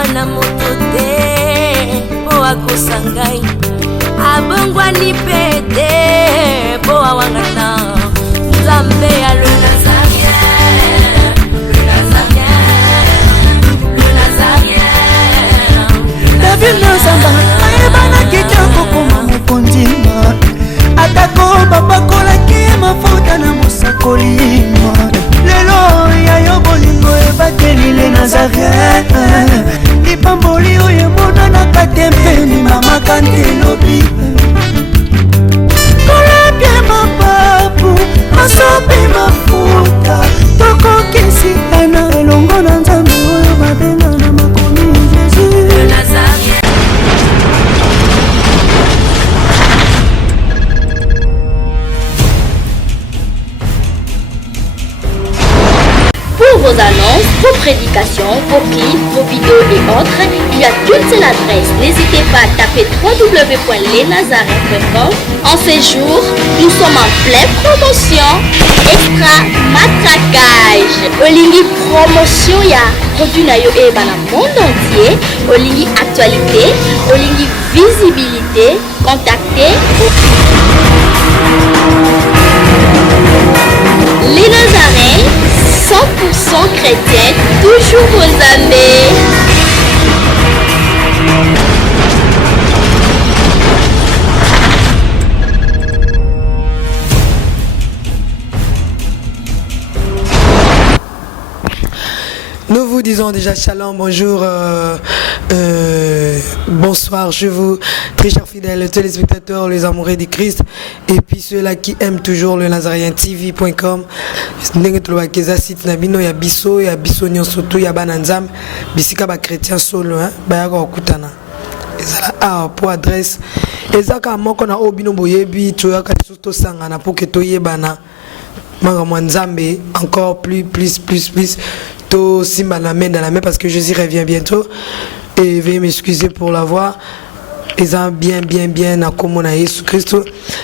mwana moto te po akosa ngai abongwani pe te po awangata Nzambe ya le Nazarien, le Nazarien, le Nazarien. David Nzamba ayebana keke kokoma mokondima atako bapakolaki mafuta na mosakolima lelo yayo bolingo ebateli le Nazarien lipamboli oyo emonanaka te mpeni mama kantelobi kolapye mapapu masopi mafuta tokokisi ana elongo na Nzambe oyo babenga na makomi Jésus le Nazarien. Pour vos annonces, vos prédications, vos clips, vos vidéos et autres, il y a qu'une seule adresse. N'hésitez pas à taper www.lesnazarins.com. En ces jours, nous sommes en pleine promotion. Extra matraquage. Olingi promotion ya produit na yo et dans le monde entier. Olingi actualité, Olingi visibilité. Contactez les Nazarins. 100% chrétien, toujours vos amis. Nous vous disons déjà shalom, bonjour, bonsoir chez vous, très chers fidèles téléspectateurs, les amoureux du Christ, et puis ceux-là qui aiment toujours le nazarientv.com. Ndenge tulobakeza site na bino ya biso nyonso tu ya bana nzambe bisika ba chrétien solo bayaka okutana. Ezala pour adresse ezaka moko na obino boyebi toyaka to sangana pour que toyebana manga nzambe encore plus to simba la main dans la main parce que Jésus revient bientôt et veuillez m'excuser pour la voix. Ils ont bien à comme Jésus Christ.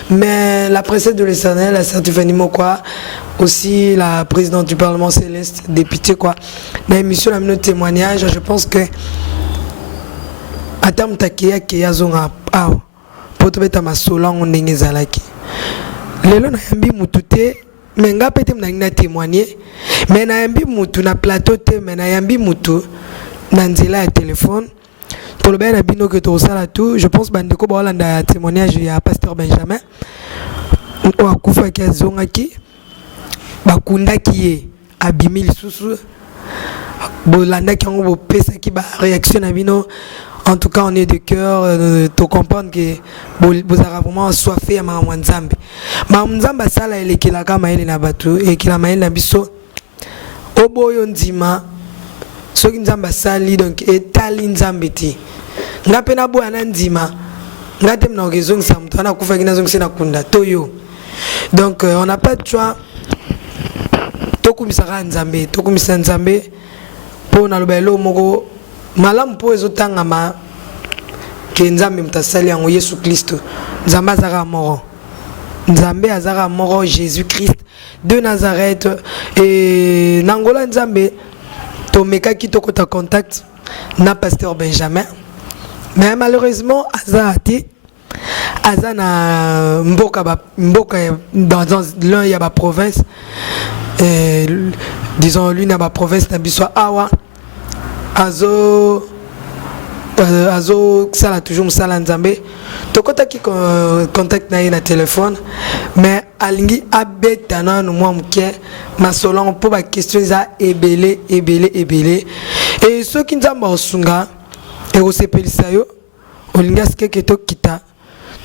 Mais la présidente de l'Éternel, la certifiée quoi, aussi la présidente du Parlement céleste, député quoi. Dans l'émission la minute témoignage, je pense que à terme takia qui a zonga pour te mettre ma sola on n'est zalaki. Lelo na yambi mutute mais nga pete mna témoigner mais na yambi mutu na plateau te mais na yambi mutu na nzela ya téléphone pour le bien bino que tout ça là tout je pense bandeko ba holanda témoignage ya pasteur Benjamin o akufa ki azonga ki bakunda ki ye abimi lisusu bolanda ki ngo pesa ki ba réaction na bino. En tout cas, on est de cœur, de comprendre que vous avez vraiment soifé à Mamanzambi. Mamanzamba sala ele kilaka maele na batu et kila maele na biso. Oboyo nzima soki nzamba sali donc etali nzambeti. Ngape na bo ananzima. Ngate mna okezong samto ana kufa kina zong sena kunda toyo. Donc on n'a pas de choix. Tokumisaka nzambe, tokumisa nzambe po na lobelo moko malam po ezotangama ke nzambe mtasali yango Yesu Kristo nzambe azaka moro nzambe azaka moro Jésus Christ de Nazareth et nangola nzambe tomeka ki tokota contact na pasteur Benjamin mais malheureusement azati azana mboka dans l'un ya ba province disons lui na ba province na biso awa azo sala toujours sala nzambe tokota ki contact na na téléphone mais alingi abetana no mwa mke masolon pour ba question za ebele et ceux qui nzamba osunga et osepelisa yo olinga skeke to kita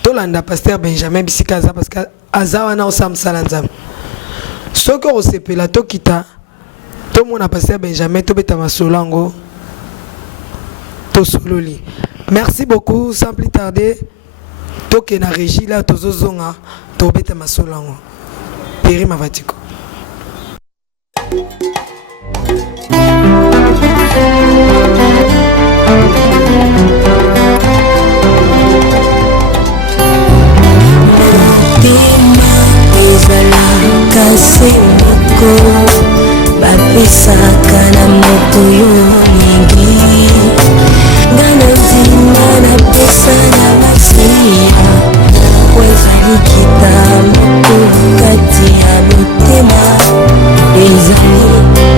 to landa pasteur Benjamin bisika za parce que azawa na osam sala nzambe ceux qui osepela to kita to mona pasteur Benjamin to beta masolango. Merci beaucoup, sans plus tarder. Toke na régie là, tozozonga, tobeta masolango. Peri mavatiko. Kasi moko bapesaka na moto yo mingi napesa na masiya wezali kitambo kati ya motema ezali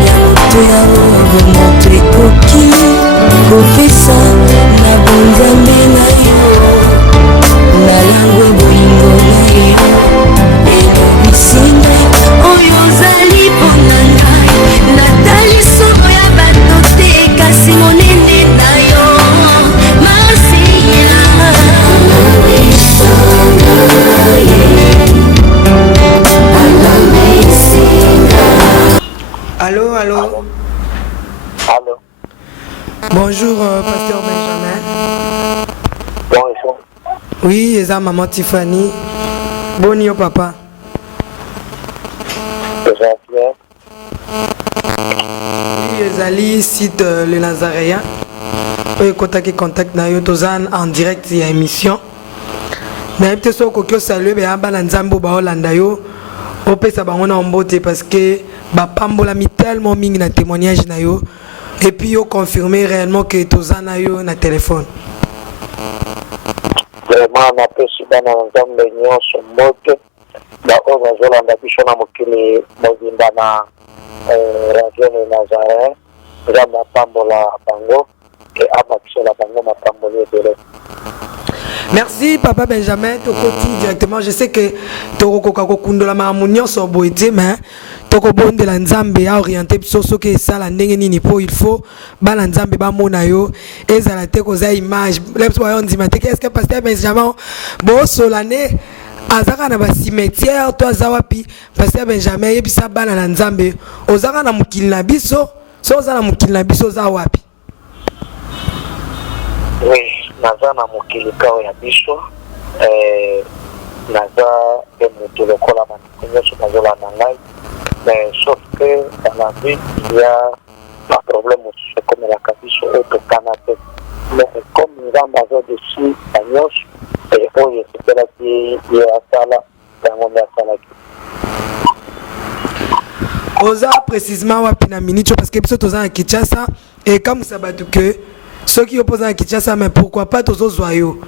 ya moto ya oyo moto ekoki kopesa na bonzambe na yo na langwe bolingo na yo elobisinga oyo ozali mpona ngai natali soko ya bato te kasi monene na yo masiya Allô, allô. Allô. Bonjour, pasteur Benjamin. Bonjour. Oui, eza maman Tiffany. Boni yo papa. Jean-Pierre. Oui, ezali site le Nazaréen. Oyo kotaki contact na yo tozan en direct ya émission. Na yebite so kokyo saluer be aba na nzambo ba Holanda yo. Opesa bango na mbote parce que ba pambola mi tellement mingi na témoignage na yo et puis yo confirmer réellement que tozana yo na téléphone. Vraiment napesi bana nzambe nyonso mbote ba oyo bazolanda biso na mokili mobimba na radio le Nazaréen nzambe apambola bango e abakisola bango mapamboli ebele. Merci Papa Benjamin, tokoti directement. Je sais que tokokoka kokundola makambo nyonso boye mais tokobondela nzambe a orienté biso soki esala ndenge nini po il faut bana nzambe bamona yo ezala te koza image lebiso bayo ndima te est-ce que pasteur Benjamin bosolane azaka na bacimetière to aza wapi pasteur Benjamin yebisa bana na nzambe ozaka na mokili na biso so oza na mokili na biso oza wapi? Oui, naza na mokili kao ya biso naza moto lokola bandeko nyonso bazolanda ngai mais sauf que dans la vie il y a un problème mosusu ekomelaka biso oyo tokana te mais comme nzambe aza desi na nyonso oyo esepelaki ye asala yango nde asalaki. Oza précisément wapi na minute parce que biso toza na Kinshasa et comme ça bato que ceux qui opposent à Kinshasa mais pourquoi pas tous aux yo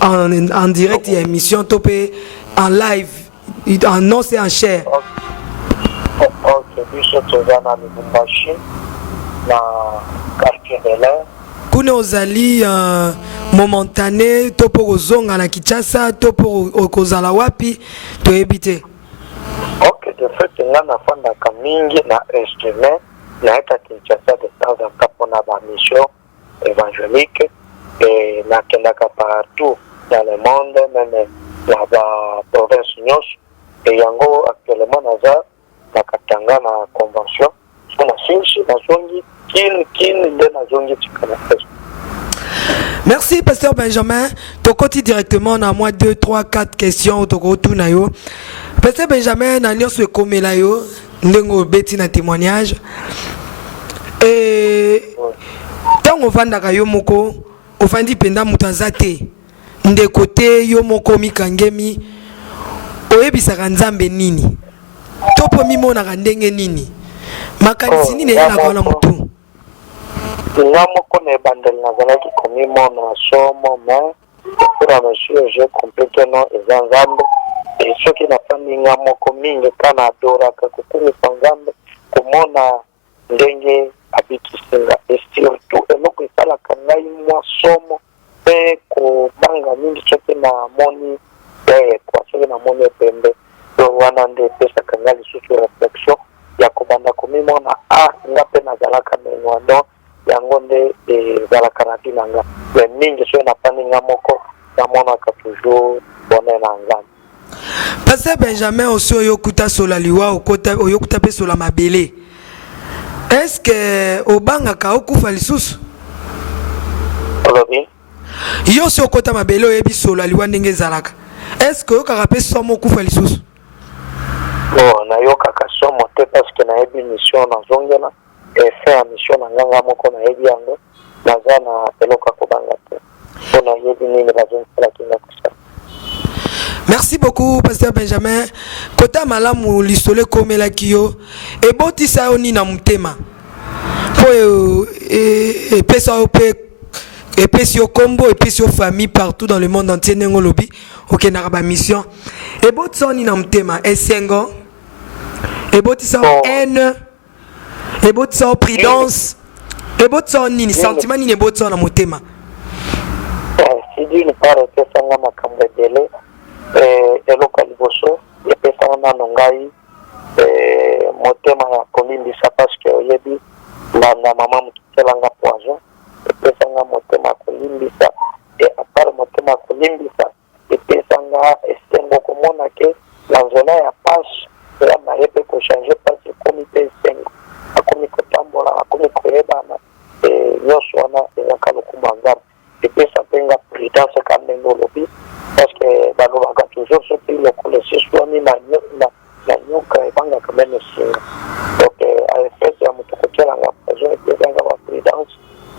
en direct et émission topé en live en non c'est en chair. Ok, biso toza na Lubumbashi na quartier de l'air. Kuna ozali momentané topo kozonga na Kinshasa topo okozala wapi to ebité. Ok, de fait nga nafandaka mingi na instrument na eta Kinshasa de temps en temps pona ba mission évangélique et nakendaka partout dans le monde même na ba province nyonso et yango actuellement naza na Katanga na convention so na sinchi na zongi kin nde na zongi tikana. Merci pasteur Benjamin. Tokoti directement na moi 2 3 4 questions tokotu na yo. Pasteur Benjamin na nyonso ekomela yo ndengo beti na témoignage et tant ovandaka yo moko ofandi penda mutu aza te ndeko te yo moko mikangemi oyebisaka nzambe nini topo mimonaka ndenge nini makanisi nini eyelaka wana mutu? Nga moko na ebandeli nazalaki komimona somo mais pour à mesure j'ai compris que non eza nzambe et soki nafandi nga moko mingi kana adoraka kokumisa nzambe komona ndenge abikisinga et surtout eloko esalaka ngai mwa somo mpe kobanga mingi soki namoni kwa soki namoni epembe to wana nde epesaka ngai lisusu réflexion ya kobanda komimona nga mpe nazalaka menwa donc yango nde ezalaka na ntina nga me mingi soki napandi nga moko namonaka toujours bone na nzambe. Pasteur Benjamin osi oyokuta sola liwa oyokuta mpe sola mabele est-ce que obangaka okufa lisusu? Olobi? Yo si okota mabele oyebi sola liwa ndenge ezalaka est-ce que oyokaka mpe somo okufa lisusu? Non, nayokaka somo te parce que nayebi mission nazongela et faire mission na nganga moko nayebi yango naza na eloko ya kobanga te mpo nayebi nini bazongiselaki nga kosala. Merci beaucoup pasteur Benjamin. Kota malamu lisole komelaki yo ebotisa yo nini na motema po epesa yo mpe et puis sur combo et puis sur famille partout dans le monde entier nengo lobby OK na ba mission et botsoni na mtema esengo et botisa haine et botisa prudence et botsoni ni sentiment ni botsona na motema si d'une part pesanga makambo dele eloko liboso epesanga nano ngai motema ya kolimbisa parce que oyebi banda mama mututelanga poison epesanga motema ya kolimbisa e apart motema ya kolimbisa epesanga esengo komona ke na nzela ya page ya mayepe kochange page ekomi mpe esengo akomi kotambola akomi koyebana nyonso wana ezaka lokumu angamu epesa mpenga prudence ka ndenge olobi parce que balobaka toujours soki lokolo esiswami na nyoka ebangaka meme esinga donc aefete ya moto kotielanga poison epesanga baprudence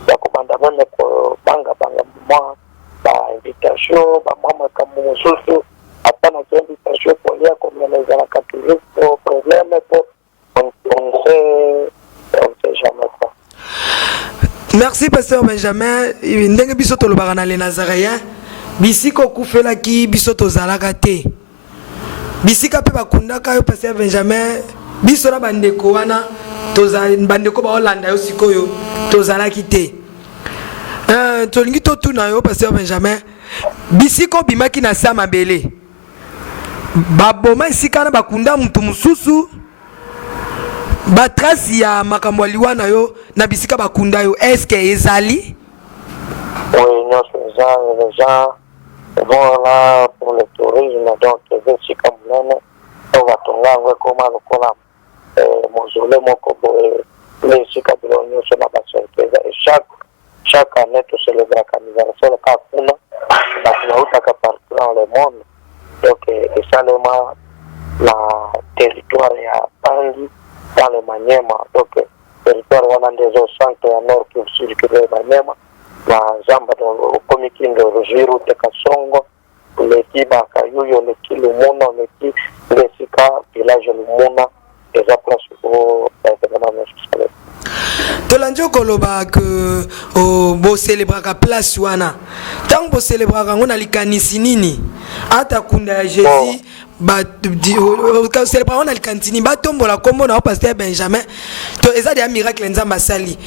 ya kobanda meme kobangabanga mwa bainvitation bamwa makambo mosusu ata naki invitation kolia komena ezalaka toujours po problème po on sait jamais pas. Merci pasteur Benjamin ndenge biso tolobaka na les Nazaréens bisiko kufelaki biso tozalaka te bisika pe bakundaka yo pasteur Benjamin biso na bandeko wana bandeko baolanda yo sikoyo tozalaki te tolingi totuna yo pasteur Benjamin bisiko bimaki na sa mabele baboma esika na bakunda mutu mususu batrasi ya makambo liwa na yo na bisika bakunda yo est-ce que ezali oui nyonso eza les gens vont là pour le tourisme donc ezesika monene to batonga yango ekoma lokola mozole moko boye le esika bilo nyonso na basorteza et chaque année toselebraka anniversaire kaka kuna bato bautaka partout dans le monde donc esalema na territoire ya Pangi dans le Maniema donc territoire wana ndezo centre ya nord kivu sud kivu Maniema na zamba do komikindo Rujiru te Kasongo leki Bakayuyo leki Lumuna leki lesika village Lumuna eza place pour événement social tolanjo koloba que bo célébraka place wana tant bo célébraka ngona likanisi nini ata kunda ya Jésus ba célébrer on a le cantini ba tombola kombo na pasteur Benjamin to eza des miracles nzamba sali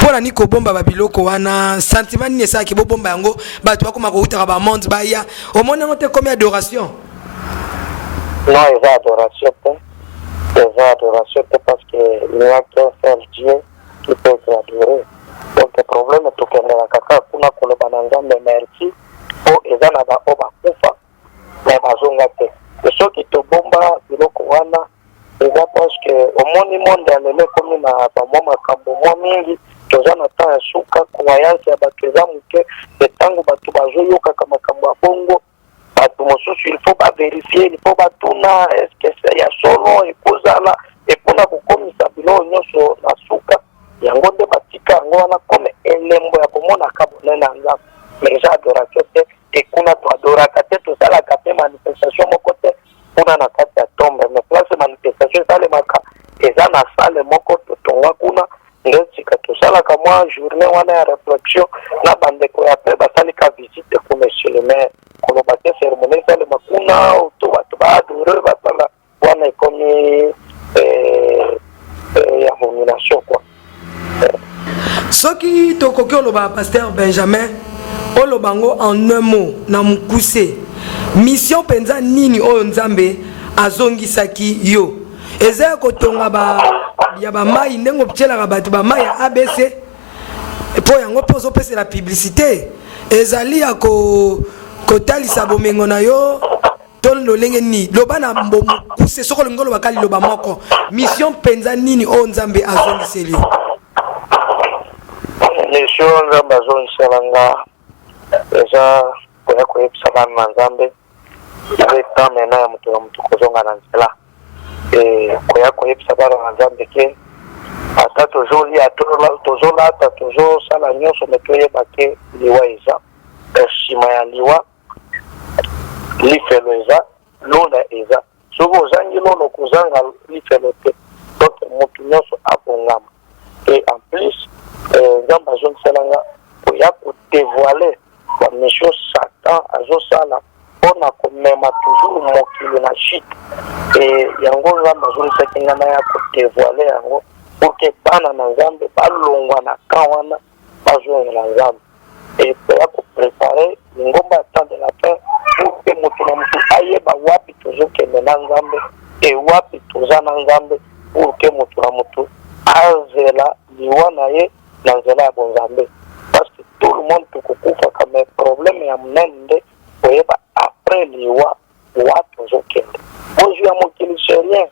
pona ni ko bomba ba biloko wana sentiment ni esa ki bo bomba yango ba to bakoma ko utaka ba monde ba ya au monde ngote comme adoration non eza adoration parce que il n'y a qu'un seul Dieu qui peut être adoré donc le problème est que na kaka kuna koloba na nzambe merci o eza na ba oba kufa na bazonga te soki tobomba biloko wana eza parce que omoni monde ya lelo ekomi na bamwa makambo mwa mingi toza na temps ya suka croyance ya bato eza moke etango bato bazoyokaka makambo ya bongo bato mosusu il faut bavérifie il faut batuna est-ce que ya solo ekozala epona kokomisa biloko nyonso na suka yango nde batika yango wana kome elembo ya komonaka bonene ya nzambe mais eza adoration te ekuna toadoraka te tosalaka te manifestation moko te kuna na kati ya tombe mais place manifestation esalemaka eza na sale moko totonga kuna nde sika tosalaka mwa journée wana ya réflexion na bandeko ya pe basalika visite kuna esili mais koloba te cérémonie esalema kuna to bato baadore basala wana ekomi ya abomination quoi soki tokoki oloba pasteur Benjamin olobango en un mot na mukuse mission penza nini oyo nzambe azongisaki yo eza kotonga ya bamai ndenge optielaka bato bamai ya ABC po yango mpo ozopesa la publicité ezali ya kotalisa bomengo na yo to lolenge nini loba na mokuse soko olingi olobaka liloba moko mission penza nini oyo nzambe azongiseli yo mission nzambe azongiselanga eza koya koyebisa bana na nzambe eza temps mena ya moto kozonga na nzela koya koyebisa bana na nzambe ke ata tozolia tozolata tozosala nyonso me toyeba ke liwa eza nsima ya liwa lifelo eza lola eza soki ozangi lolo kozanga lifelo te donc motu nyonso abongama et en plus nzambe azongiselanga koya kodevelope nazonisaki nga na ya kodevoile yango pour que bana na nzambe balongwa na camp wana bazongela nzambe epe ya koprepare lingomba ya temps de la fin pour que moto na motu ayeba wapi tozokende na nzambe e wapi toza na nzambe pour que moto na motu azela liwa na ye na nzela ya bonzambe parce que tout le monde tokokufaka mais problème ya monene nde koyeba après liwa wa tozokende bozwi ya mokili serien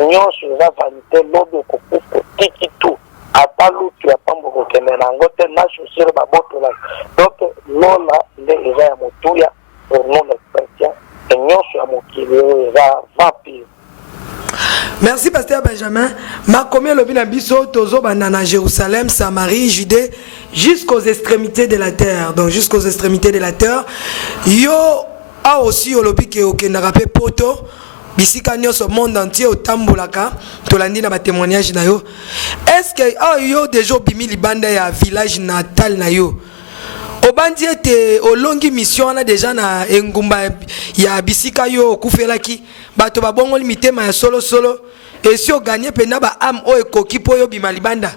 nyonso eza vanité lobi okokufa otiki tu ata lutu ya pamba kokende na yango te na chaussure babotolaki donc lola nde eza ya motuya pour nous les chrétiens e nyonso ya mokili oyo eza vampire. Merci Pasteur Benjamin. Makomi lobi na biso tozo banana Jérusalem, Samarie, Judée jusqu'aux extrémités de la terre. Donc jusqu'aux extrémités de la terre. Yo a aussi olobi ke okendaka pe poto bisika nyonso monde entier otambolaka tolandi na ba témoignage na yo. Est-ce que yo déjà bimi libanda ya village natal na yo? Obandi ete olongi mission na déjà na engumba ya bisika yo okufelaki bato babongoli mitema ya solo solo et si o gagner pena ba am o ekoki po yo bima libanda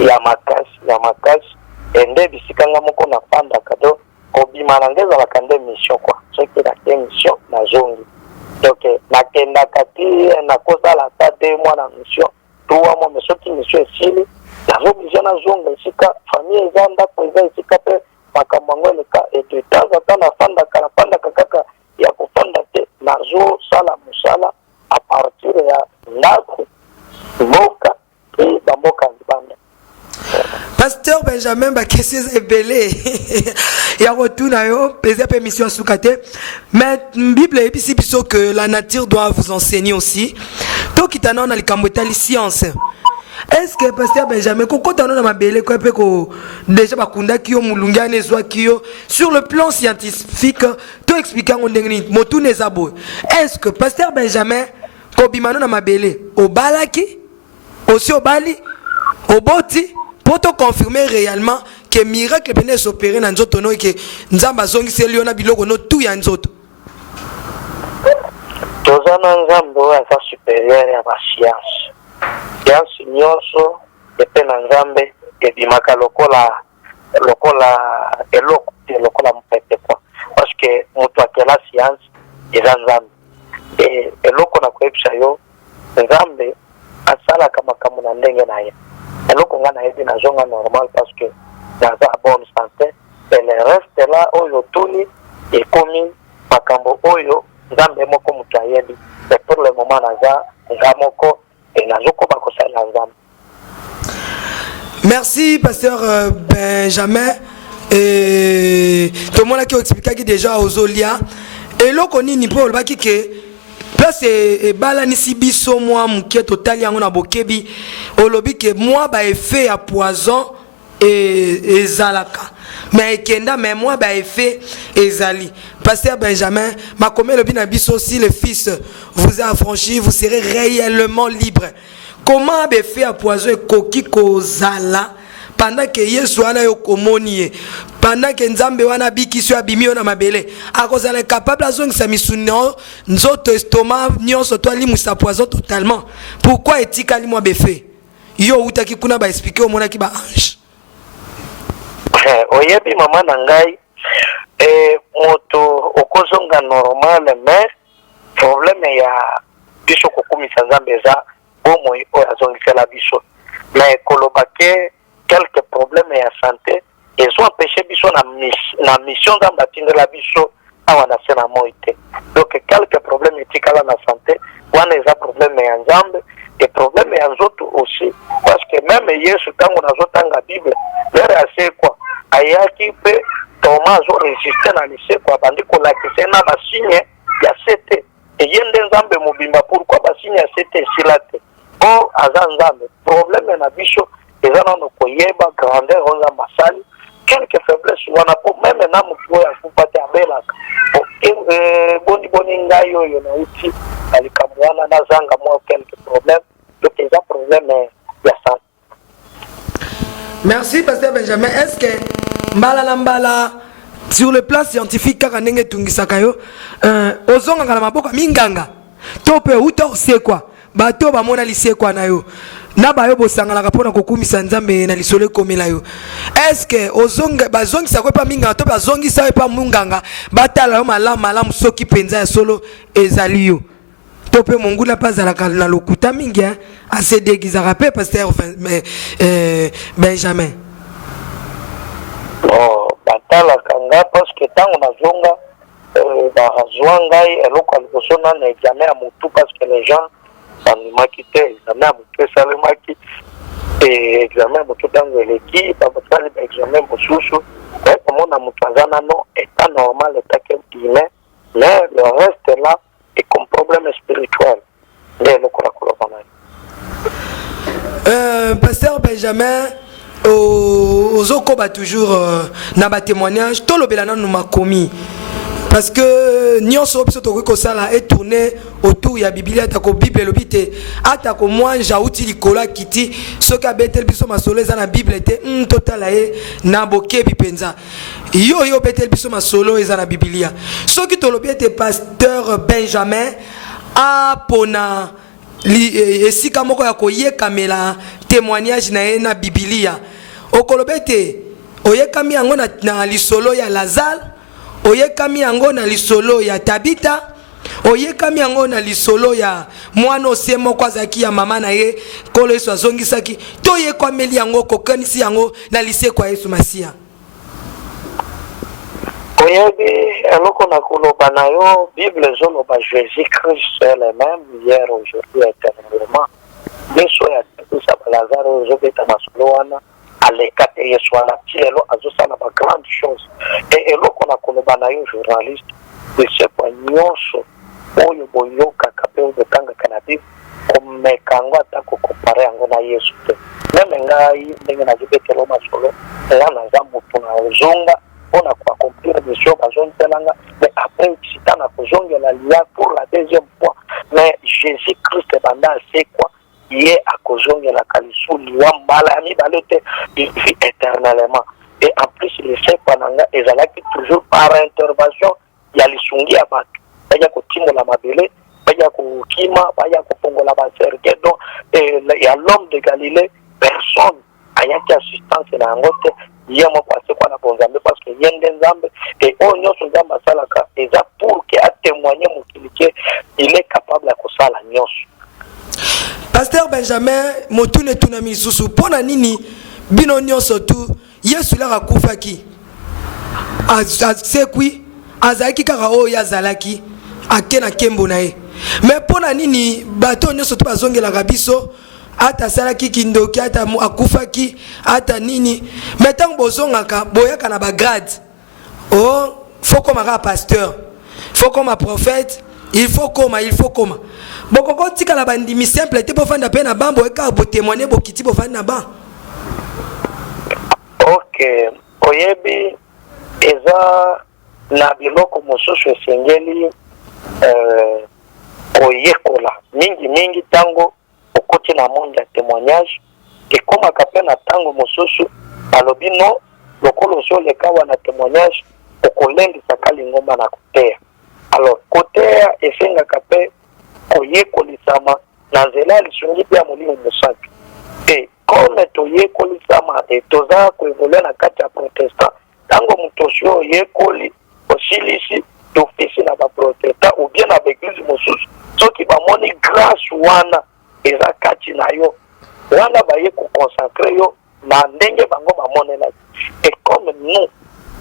ya makasi ende bisika nga moko na panda kado obima na ngeza la kande mission quoi ce qui la mission na zongi donc na kenda kati na kosa la tade moi na mission toi moi mais ce qui mission sili nazo bizana zonga isika famille eza ndako eza isika pe makambo eleka et de temps en temps na panda kaka ya kofanda te nazo sala musala à partir ya ndako mboka et bamboka libanda. Pasteur Benjamin bakesi ebele ya rotuna yo pesa pe mission soukate mais Bible ebisi biso que la nature doit vous enseigner aussi to kitana na likambo etali science. Est-ce que Pasteur Benjamin kokotana na mabele ko pe ko déjà bakunda kiyo mulungane ezwa kiyo sur le plan scientifique to expliquer ngondengni motu nezabo. Est-ce que Pasteur Benjamin ko bimano na mabele obalaki aussi obali oboti pour te confirmer réellement que miracle peut s'opérer dans nzoto no que nzamba zongi se liona biloko no tout ya nzoto. Tozana nzambo ya supérieur ya ba science. Science nyonso epe na nzambe ebimaka lokola eloko mpete kwa parce que moto akela science eza nzambe e eloko na koyebisa yo nzambe asalaka makambo na ndenge na ye eloko nga na yebi nazonga normal parce que naza bonne santé et le reste là oyo tuni ekomi makambo oyo nzambe moko moto ayebi et pour le moment naza nga moko et nazokoba kosala nzambe. Merci Pasteur Benjamin et tout le monde qui a expliqué déjà aux Olia et là qu'on y peut le que place et balanisi biso moi mukie total yango na bokebi olobi que moi ba effet à poison et zalaka mais kenda mais moi ba effet ezali. Pasteur Benjamin m'a commis le bien biso si le fils vous a affranchi vous serez réellement libre. Comment ba effet à poison koki kozala pendant que Yesu ana yo komoni pendant que nzambe wana bikiso abimi na mabele akozala capable azongisa misuno nzoto estomac nyonso to alimusa poison totalement. Pourquoi etikali moi befe yo utaki kuna ba expliquer omona ki ba ange oyebi mama na ngai moto okozonga normal mais problème ya biso kokumisa nzambe eza bomo oyo azongisela biso mais kolobake quelques problèmes ya santé et ont empêché biso na mission nzambe atindela biso awa na se na moi te donc quelques problèmes etikala na santé wana eza problème ya nzambe et problème ya nzoto aussi parce que même Yesu tango nazotanga Bible lere asekwa ayaki pe Thomas azo résister na lisekwa bandi kolakisa na basigne ya sete et yende nzambe mobimba pourquoi basigne ya sete silate o aza nzambe problème na biso eza nano koyeba grandeur onza masali quelques faiblesses wana po même na mutu oyo afupate abelaka boni ngai oyo na uti alikambo wana nazanga mwa quelques problèmes donc eza problème ya santé. Merci Pasteur Benjamin. Est-ce que mbala sur le plan scientifique kaka ndenge tungisaka yo ozonga na maboka minganga tope uta sekwa bato ba mona lisekwa na yo na ba yo bosangala kapona kokumisa nzambe na lisolo komela yo est-ce que ozonga bazongisa ko pa minga to bazongisa pa munganga batala yo malamu soki penza ya solo ezali yo tope mongula pazalaka na lokuta mingi ase degizaka pe pasteur Benjamin batala kanga parce que tango nazonga bazwa ngai eloko ya liboso nana examen ya motu parce que les gens bandimaki te examen ya motu esalemaki examen ya motu ntango eleki basali baexamen mosusu komona motu aza nano état normal etake humain mais le reste là est comme problème spirituel nde eloko na koloba na yo pasteur Benjamin ozokoba toujours na ba témoignage tolobela nanu makomi parce que nyonso biso tokoki kosala est tourné autour ya Biblia atako Bible lobite atako mwanja uti likolo kiti soki abetel biso masolo eza na Bible te totala ye na bokebi penza yo betel biso masolo eza na Biblia soki tolobi ete pasteur Benjamin apona esika moko ya koyekamela témoignage na ye na Biblia okolobete oyekami yango na lisolo ya Lazare oyekami yango na lisolo ya Tabita oyekami yango na lisolo ya mwana ose moko azaki ya mama na ye kolo Yesu azongisaki to yekwameli yango kokanisi yango na liseko ya Yesu Masia oyebi eloko na koloba na yo Bible ezoloba Jésus Christ est le même hier aujourd'hui éternellement biso ya tekusa balazare ozobeta masolo wana aleka te Yesu wana ti lelo azosala ba grande chose eloko na koloba na yo journaliste esekwa nyonso oyo boyokaka mpe obotangaka na Bible komeka yango ata kokompare yango na Yesu te meme ngai ndenge nazobetelo masolo eya naza motu na ozonga mpona koaccomplir mission bazongiselanga mais après sita na kozongela lia pour la deuxième fois mais Jésus Christ banda asekwa ye akozongelaka lisusu liwa mbala ya mibale te il vit éternellement et en plus lisekwa na nga ezalaki toujours par intervention ya lisungi ya bato baya kotimola mabele baya kokima baya kofongola baserge donc ya l'homme de Galilée personne ayaki assistance na yango te ye moko asekwa na bonzambe parce que ye nde nzambe et oyo nyonso nzambe asalaka eza pour ke atémoigne mokili ke il est capable ya kosala nyonso. Pasteur Benjamin motune tuna misusu pona nini bino nyonso tu Yesu la akufaki asekwi azalaki kaka oyo yazalaki akena kembo na ye mais pona nini bato nyonso tu bazongelaka biso ata salaki kindoki ata akufaki ata nini mais tant bozongaka boyaka na ba grade faut comme un pasteur faut comme un prophète il faut comme bokoko tika la bandimi simple te bofanda pe na bambo eka bo témoigner bokiti bofanda na ba OK oyebi eza na biloko mosusu esengeli oyekola mingi tango okoti na monde ya témoignage ekomaka mpe na tango mosusu alobi no lokolo ozoleka wana témoignage okolendisaka lingomba na koteya alors koteya esengaka mpe koyekolisama na nzela ya lisungi mpe ya molimo mosantu e kome toyekolisama toza koevolue na kati ya protestant ntango moto osio oyekoli osilisi d'office na baprotestant ou bien na baeglise mosusu soki bamoni grâce wana eza kati na yo wana baye koconcentre yo na ndenge bango bamonelaki et comme nous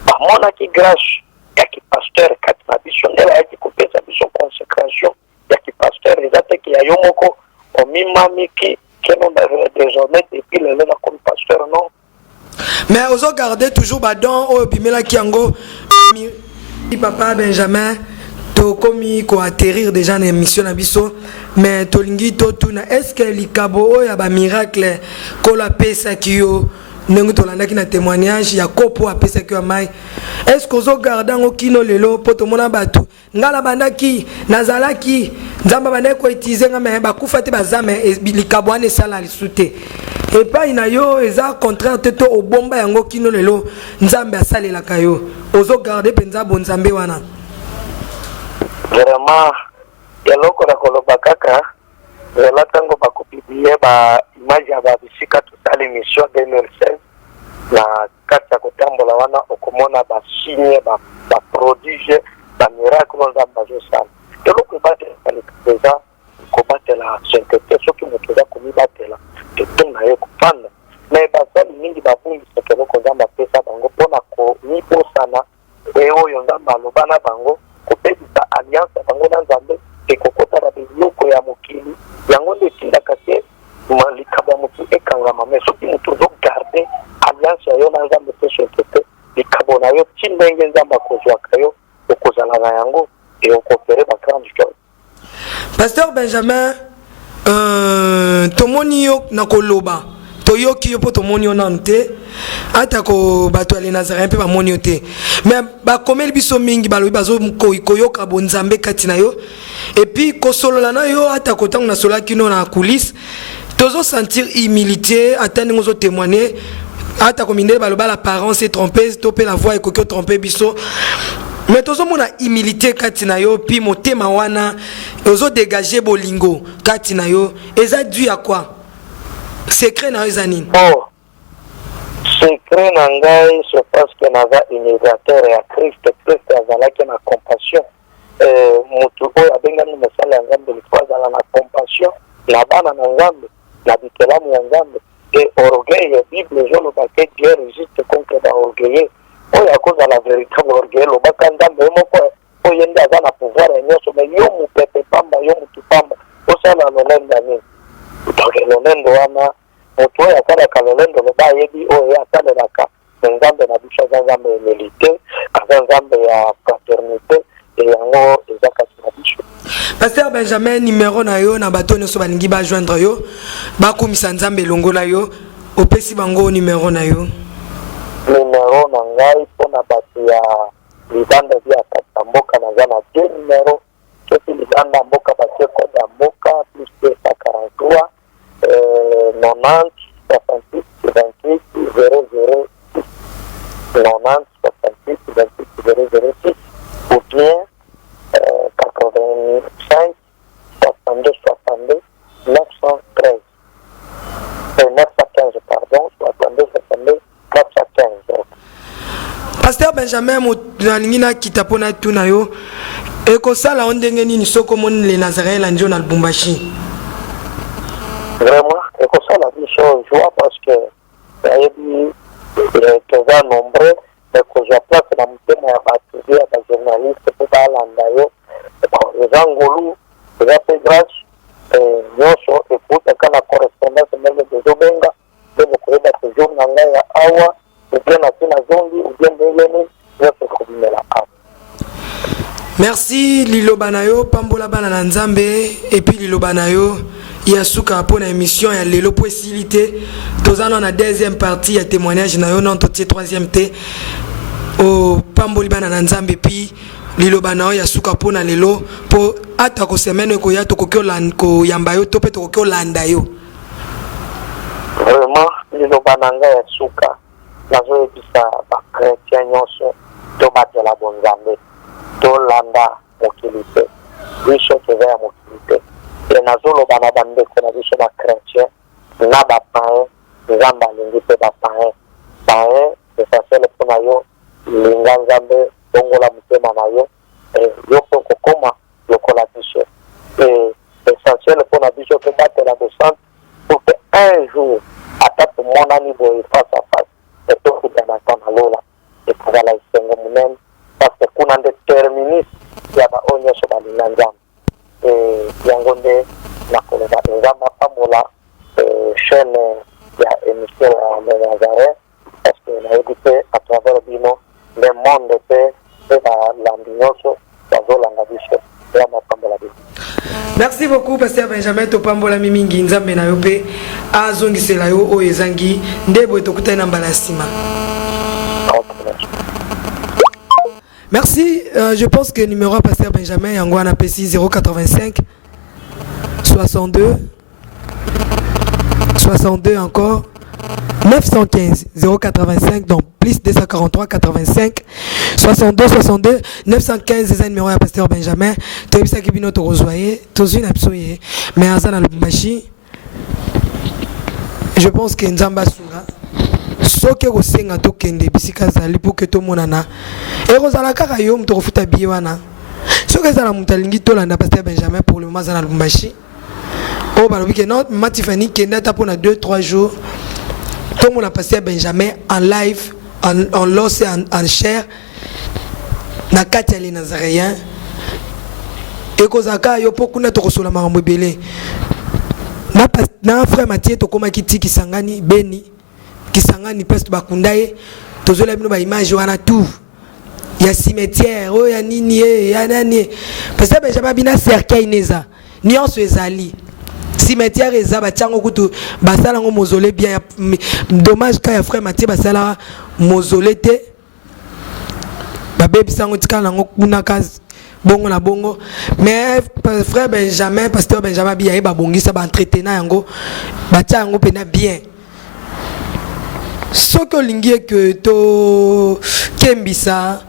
bamonaki grâce ya kipasteur kati na biso nde bayaki kopesa biso consécration ya kipasteur eza teke ya yo moko omimamiki keno désormais depuis lelo na comme pasteur non mais ozo garder toujours badon oyo bimelaki yango papa Benjamin to komi ko atterrir déjà na émission na biso mais tolingi to tuna est-ce que likabo oyo ba miracle ko la pesa kiyo ndenge tolandaki na témoignage ya kopo apesa kiyo mai est-ce que ozo garder ngo kino lelo poto mona batu ngala bandaki nazalaki nzamba bande ko utiliser ngame ba kufa te bazame likabo ane sala lisute et pas ina yo eza contraire te to obomba yango kino lelo nzambe asalela kayo ozo garder penza bonzambe wana vraiment eloko na koloba kaka zela ntango bakopiblie baimage ya babisika tosali mission 2016 na kati ya kotambola wana okomona basigne baprodige bamiracle nzambe azosala eloko ebatelaka eza kobatela sainteté soki moto eza komibatela tete na ye kopanda me basali mingi babungisaka eloko nzambe apesa bango mpona komibosana oyo nzambe aloba na bango kopesisa alliance ya bango na nzambe ekokotana biloko ya mokili yango nde etindaka te likabo ya motu ekangama me soki motu ozogarde alliance ya yo na nzambe pe sainteté likabo na yo ti ndenge nzambe akozwaka yo okozala na yango e okopere bagrande chose. Pasteur Benjamin, tomoni yo na koloba toyoki yo mpo tomoni yo nanu te ata ko bato ya Nazarene mpe bamoni yo te me bakomeli biso mingi balobi bazokoyoka bonzambe kati na yo epuis kosolola na yo ata kotango nasololaki no na coulisse tozosentir humilité ata ndenge ozotémoigner ata komindele baloba l'apparence est trompeuse to mpe la voix ekoki otrompe biso mais tozomona humilité kati na yo puis motema wana ozodégage bolingo kati na yo eza dû à quoi secret na yo eza nini? Secret na ngai c'est parce que naza imitateur ya Christ azalaki na compassion motu oyo abengani mosala ya nzambe lifo azala na compassion na bana na nzambe na bikelamu ya nzambe e orgueil ya bible ezoloba ke Dieu résiste contre baorgueilleux oyo akozala véritable orgueil lobaka nzambe ye moko oyo nde aza na pouvoir ya nyonso me yo mopepe pamba yo motu pamba osala lolendo ya nini donc lolendo wana motu oyo asalaka lolendo loba ayebi oyo ye asalelaka nzambe na biso aza nzambe ya humilité aza nzambe ya fraternité e yango eza kati na biso. Pasteur Benjamin, numéro na yo na bato nyonso balingi bajoindre yo bakomisa nzambe elongo na yo opesi bango numéro na yo? Numéro na ngai mpona bato ya libanda zi ya kati ya mboka naza na 2 numéro soki libanda ya mboka batie kode ya mboka plus 243 90 68 28 006 90 68 28 006 ou bien 85 62 62 913 915 pardon 62 62 915. Pasteur Benjamin nalingi nakita mpo na tuna yo ekosala o ndenge nini soki omoni le Nazarene elandi yo na Lubumbashi? Vraiment ekosala biso joie parce que nayebi toza nombreux ekozwa place na motema ya bato ya bajournaliste mpo balanda yo eza ngolu eza mpe grâce nyonso ekutaka na correspondance ndenge tozobenga nde bokoyeba toujours na ngai ya awa ubien na tina zongi ubien ndengeni nyonso ekobimela awa. Merci liloba na yo pambola bana na nzambe epi liloba na yo ya suka po na émission ya lelo po esilite tozana na deuxième partie ya témoignage na yo non totie troisième te o pamboli bana na nzambe epi liloba na yo ya suka po na lelo po ata ko semaine ko ya to ko yamba yo to pe to ko landa yo. Vraiment liloba na ngai ya suka nazoyebisa bakretien nyonso tobatela bonzambe tolanda mokili te biso toza ya mokili te e nazoloba na bandeko na biso bakretien na bapain nzambe alingi mpe bapain pain essentiel mpona yo linga nzambe bongola motema na yo yo mpe okokoma lokola biso e essentiel mpona biso tobatela bosante pour que un jour ata tomonani boye face à face etokutana ta na lola ekozala esengo monene parce que kuna nde terminus ya baoyo nyonso balinga nzambe yango nde nakoloba nzambe apambola chaîne ya émission ya Nazarene parce que nayebi mpe à travers bino nde monde mpe balandi nyonso bazolanda biso nzambe apambola bino. Merci beaucoup Pasteur Benjamin topambola mingi nzambe na yo pe azongisela yo oyo ezangi nde boye tokutani na mbala nsima. Merci, je pense que le numéro à Pasteur Benjamin yango wana pesi 085 62 62 encore 915 085 donc plus 243 85 62 62 915 eza numéro ya Pasteur Benjamin toyebisaki bino tokozwaye tozwi na biso ye mais aza na Lubumbashi. Je pense que nzamba sunga soki kosenga tokende bisika azali pour que tomonana ekozala kaka yo moto kofuta biye wana soki ezala moto alingi tolanda Pasteur Benjamin pour le moment aza na Lubumbashi o balobi ke non mama Tiffany kende ata mpona 2-3 jours tomona Pasteur Benjamin en live en l'os et en chair na kati ya les Nazaréens ekozaka yo mpo kuna tokosola makambo ebele na frère Mathieu tokomaki ti Kisangani Beni Kisangani peste bakunda ye tozola bino baimage wana tout ya cimetière oyo ya nini ya nani Pasteur Benjamin bina cercueil neza nyonso ezali cimetière eza batiango kutu basala ngo mausolée bien dommage ka ya frère Mathieu basala mausolée te babebi sango tikala ngo kuna kazi bongo na bongo mais frère Benjamin Pasteur Benjamin bien yeba bongisa ba entretenant yango batia yango pena bien soki olingi que to kembisa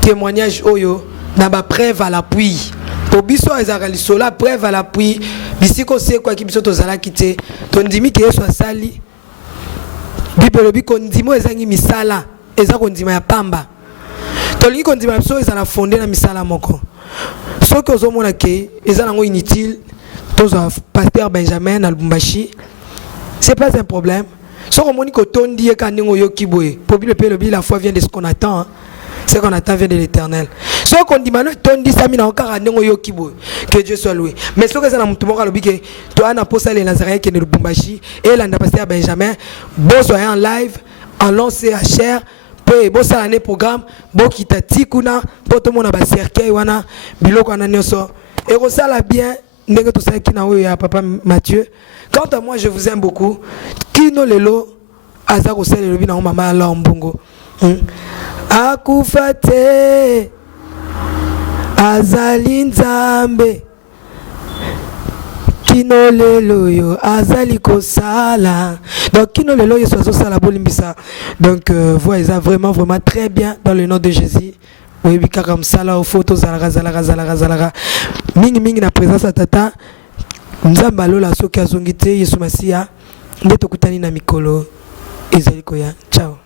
témoignage oyo na ba preuve à l'appui pour biso ezaka lisola preuve à l'appui bisiko se kwa ki biso tozala kite tondimi ke yeso asali bibelo biko ndimo ezangi misala eza kondima ya pamba tolingi kondima biso ezala fondé na misala moko soki ozomona ke eza nango inutile tozwa Pasteur Benjamin na Lubumbashi c'est pas un problème soki omoni kotondi ye ka ndenge oyoki boye po Bible pe lobi la foi vient de ce qu'on attend hein. Ce qu'on attend vient de l'Éternel. Ce qu'on dit maintenant, on dit ça, mais encore que Dieu soit loué. Mais ce que ça n'a pas dit, toi, on a posé les Nazaréens qui est le Lubumbashi et là, on a passé à Benjamin. Bon, soyez en live, en lancé à chair. Bon, ça l'année programme. Bon, qui t'a dit qu'on a, bon, tout le monde a cercueil, on a, bilo qu'on a nyoso. Et on ça l'a bien, n'est-ce tout ça qui n'a eu à papa Mathieu. Quant à moi, je vous aime beaucoup. Qui nous le lot, Azar au sel et le bin en maman là en bongo. Akufate azali nzambe kino lelo yo azali kosala donc kino lelo yo sozo sala bolimbisa donc voilà vraiment très bien dans le nom de Jésus oui bika comme ça là au photo zalaga mingi na présence à tata nzamba lola soki azongite Yesu Masia ndeto kutani na mikolo ezali koya ciao.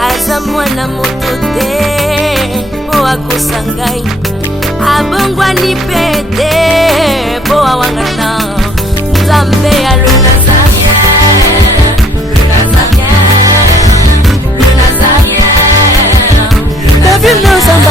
Aza mwana moto te po akosa ngai abongwani pe te po awangana Nzambe ya le Nazarien David Nzamba